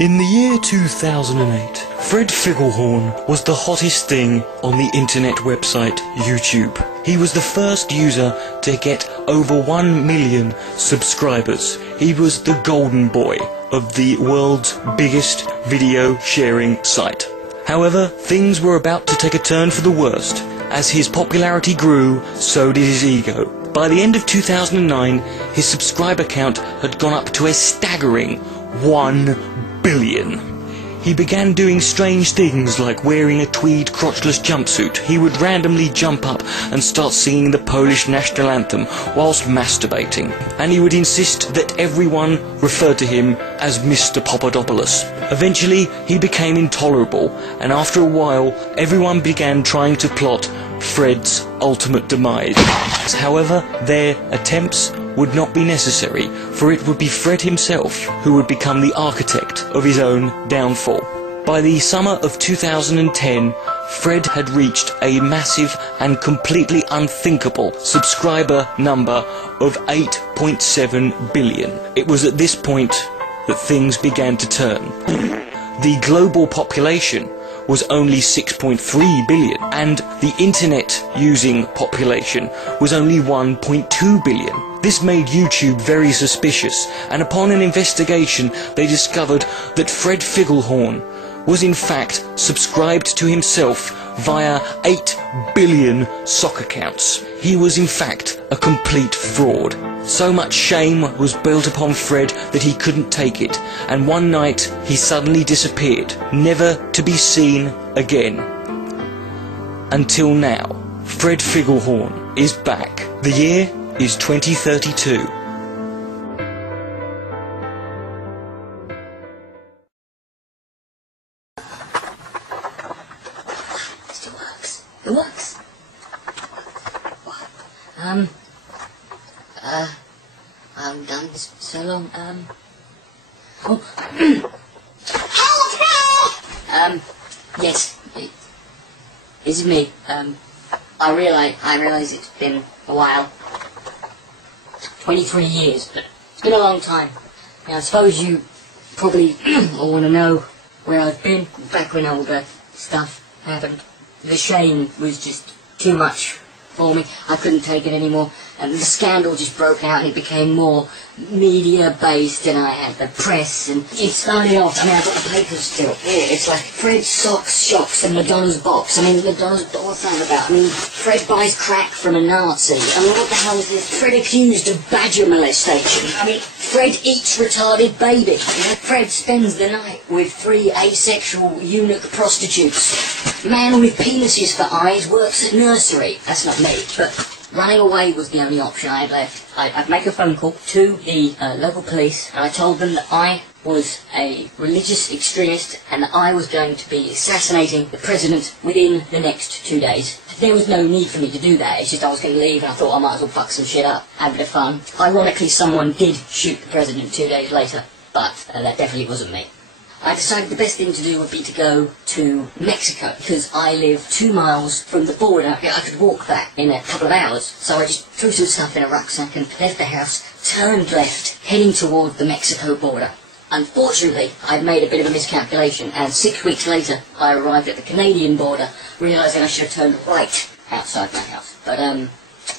In the year 2008, Fred Figglehorn was the hottest thing on the internet website YouTube. He was the first user to get over 1 million subscribers. He was the golden boy of the world's biggest video sharing site. However, things were about to take a turn for the worst. As his popularity grew, so did his ego. By the end of 2009, his subscriber count had gone up to a staggering 1 billion. He began doing strange things like wearing a tweed crotchless jumpsuit. He would randomly jump up and start singing the Polish national anthem whilst masturbating. And he would insist that everyone referred to him as Mr. Papadopoulos. Eventually, he became intolerable, and after a while, everyone began trying to plot Fred's ultimate demise. However, their attempts would not be necessary, for it would be Fred himself who would become the architect of his own downfall. By the summer of 2010, Fred had reached a massive and completely unthinkable subscriber number of 8.7 billion. It was at this point that things began to turn. The global population was only 6.3 billion, and the internet using population was only 1.2 billion. This made YouTube very suspicious, and upon an investigation they discovered that Fred Figglehorn was in fact subscribed to himself via 8 billion sock accounts. He was in fact a complete fraud. So much shame was built upon Fred that he couldn't take it, and one night he suddenly disappeared, never to be seen again. Until now, Fred Figglehorn is back. The year is 2032. Still works. It works. What? I've done this for so long. Yes, this is me. I realize it's been a while. 23 years, but it's been a long time. Now, I suppose you probably all want to know where I've been back when all the stuff happened. The shame was just too much for me. I couldn't take it anymore, and the scandal just broke out, and it became more media-based, and I had the press, and it started off. I mean, I've got the papers still here. It's like Fred socks, shocks, and Madonna's box. I mean, Madonna's, what's that about? I mean, Fred buys crack from a Nazi. I mean, what the hell is this? Fred accused of badger molestation. I mean, Fred eats retarded baby. You know, Fred spends the night with 3 asexual eunuch prostitutes. Man with penises for eyes works at nursery. That's not me, but running away was the only option I had left. I'd make a phone call to the local police, and I told them that I was a religious extremist and that I was going to be assassinating the president within the next 2 days. There was no need for me to do that. It's just I was going to leave, and I thought I might as well fuck some shit up, have a bit of fun. Ironically, someone did shoot the president 2 days later, but that definitely wasn't me. I decided the best thing to do would be to go to Mexico, because I live 2 miles from the border. I could walk that in a couple of hours. So I just threw some stuff in a rucksack and left the house, turned left, heading toward the Mexico border. Unfortunately, I'd made a bit of a miscalculation, and 6 weeks later I arrived at the Canadian border, realising I should have turned right outside my house. But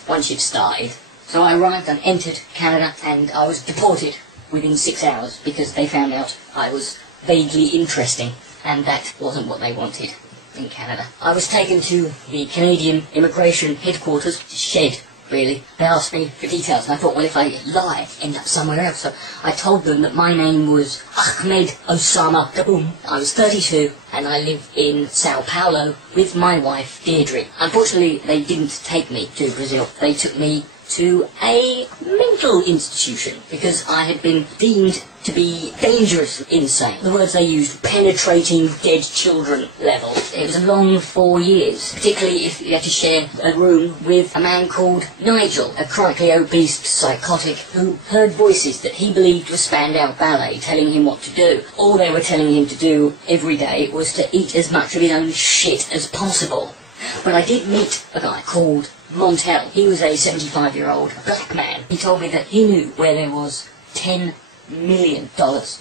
once you'd started. So I arrived and entered Canada, and I was deported within 6 hours, because they found out I was vaguely interesting, and that wasn't what they wanted in Canada. I was taken to the Canadian immigration headquarters, shed, really. They asked me for details, and I thought, well, if I lie, end up somewhere else. So I told them that my name was Ahmed Osama Kaboom. I was 32, and I live in Sao Paulo with my wife, Deirdre. Unfortunately, they didn't take me to Brazil. They took me to a mental institution, because I had been deemed to be dangerous insane. The words they used, penetrating dead children level. It was a long 4 years, particularly if you had to share a room with a man called Nigel, a chronically obese psychotic who heard voices that he believed was Spandau Ballet telling him what to do. All they were telling him to do every day was to eat as much of his own shit as possible. But I did meet a guy called Montel. He was a 75-year-old black man. He told me that he knew where there was $10 million.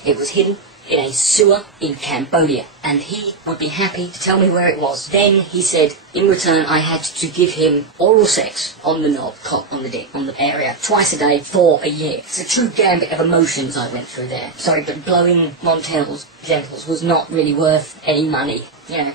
It was hidden in a sewer in Cambodia, and he would be happy to tell me where it was. Then he said, in return, I had to give him oral sex on the knob, cock on the dick, on the area, twice a day for a year. It's a true gambit of emotions I went through there. Sorry, but blowing Montel's genitals was not really worth any money, you know.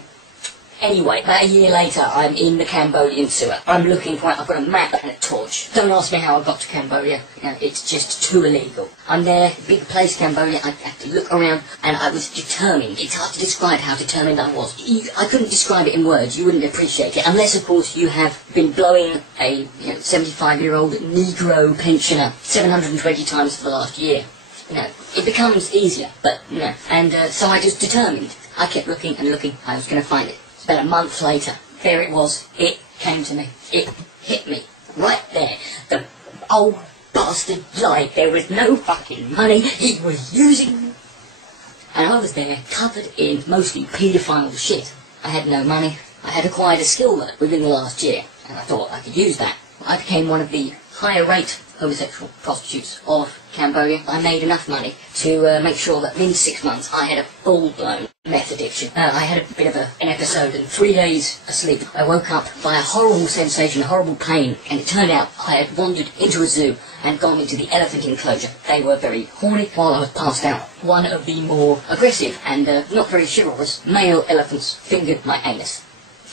Anyway, about a year later, I'm in the Cambodian sewer. I'm looking for it. I've got a map and a torch. Don't ask me how I got to Cambodia. You know, it's just too illegal. I'm there, big place, Cambodia. I have to look around, and I was determined. It's hard to describe how determined I was. I couldn't describe it in words. You wouldn't appreciate it, unless, of course, you have been blowing a 75-year-old Negro pensioner 720 times for the last year. You know, it becomes easier, but, you know. And so I just determined. I kept looking and looking. I was going to find it. About a month later, there it was. It came to me. It hit me. Right there. The old bastard lied. There was no fucking money. He was using me. And I was there, covered in mostly paedophile shit. I had no money. I had acquired a skill within the last year, and I thought I could use that. I became one of the higher rate homosexual prostitutes of Cambodia. I made enough money to make sure that within 6 months I had a full-blown meth addiction. I had a bit of an episode, and 3 days asleep I woke up by a horrible sensation, horrible pain, and it turned out I had wandered into a zoo and gone into the elephant enclosure. They were very horny while I was passed out. One of the more aggressive and not very chivalrous male elephants fingered my anus.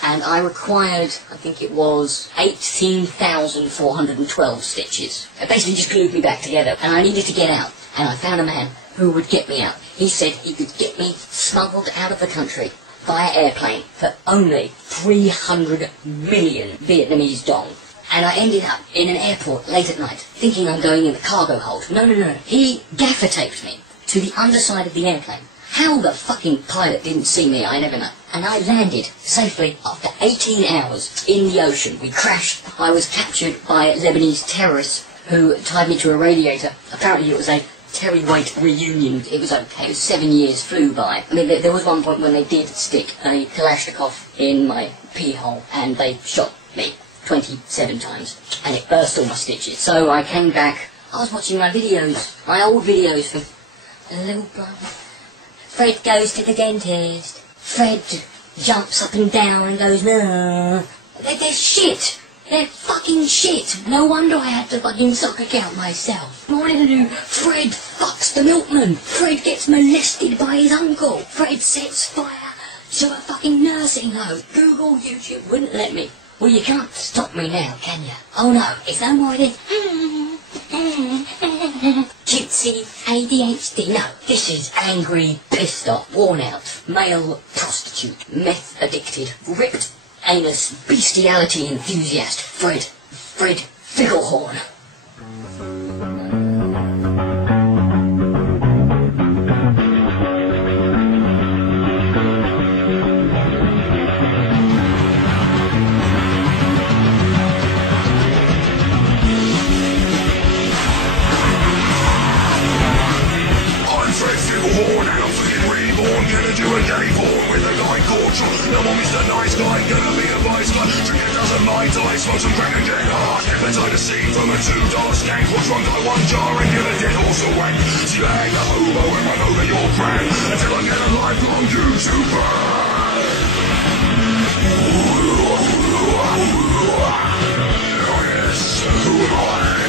And I required, I think it was 18,412 stitches. It basically just glued me back together, and I needed to get out. And I found a man who would get me out. He said he could get me smuggled out of the country via airplane for only 300 million Vietnamese dong. And I ended up in an airport late at night, thinking I'm going in the cargo hold. No. He gaffer taped me to the underside of the airplane. How the fucking pilot didn't see me, I never know. And I landed safely after 18 hours in the ocean. We crashed. I was captured by Lebanese terrorists who tied me to a radiator. Apparently it was a Terry Waite reunion. It was okay. It was 7 years flew by. I mean, there was one point when they did stick a Kalashnikov in my pee hole, and they shot me 27 times, and it burst all my stitches. So I came back. I was watching my videos, my old videos from a little brother. Fred goes to the dentist. Fred jumps up and down and goes, no. They're shit. They're fucking shit. No wonder I had to fucking sock account myself. What wanted to do? Fred fucks the milkman. Fred gets molested by his uncle. Fred sets fire to a fucking nursing home. Google, YouTube wouldn't let me. Well, you can't stop me now, can you? Oh no, it's no more than cutesy ADHD. No, this is angry, pissed off, worn out, male prostitute, meth addicted, ripped anus, bestiality enthusiast, Fred Ficklehorn. No more Mr. Nice Guy, gonna be a vice guy. Drink a dozen Mai Tai, smoke some crack and get hard. Inside a scene from a $2 skank. What's wrong, got one jar and give a dead horse a wank. See you hang a hobo and run over your brand until I get a lifelong YouTuber. Oh yes, who am I?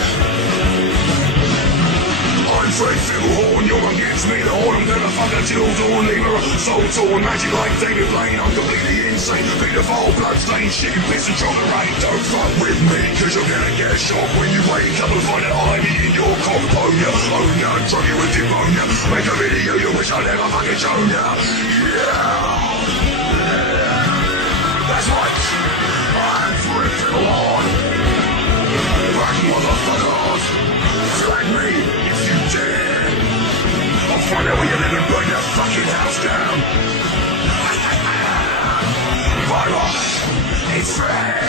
I'm Fred Ficklehorn, your one gives me the horn. I'm gonna fuck a till dawn, leave her soul torn. Magic like David Blaine, I'm completely insane. Pedophile, bloodstained, chicken piss and chocolate rain. Don't fuck with me, cause you're gonna get shot when you wake up and find that I'm eating your cock bone. Ya own ya, drug you with pneumonia. Make a video you wish I never fucking shown ya. Yeah, that's right, I'm Fred Ficklehorn. Black motherfuckers, flag me if you dare. I'll find out where you live and burn your fucking house down. Virus, it's Fred.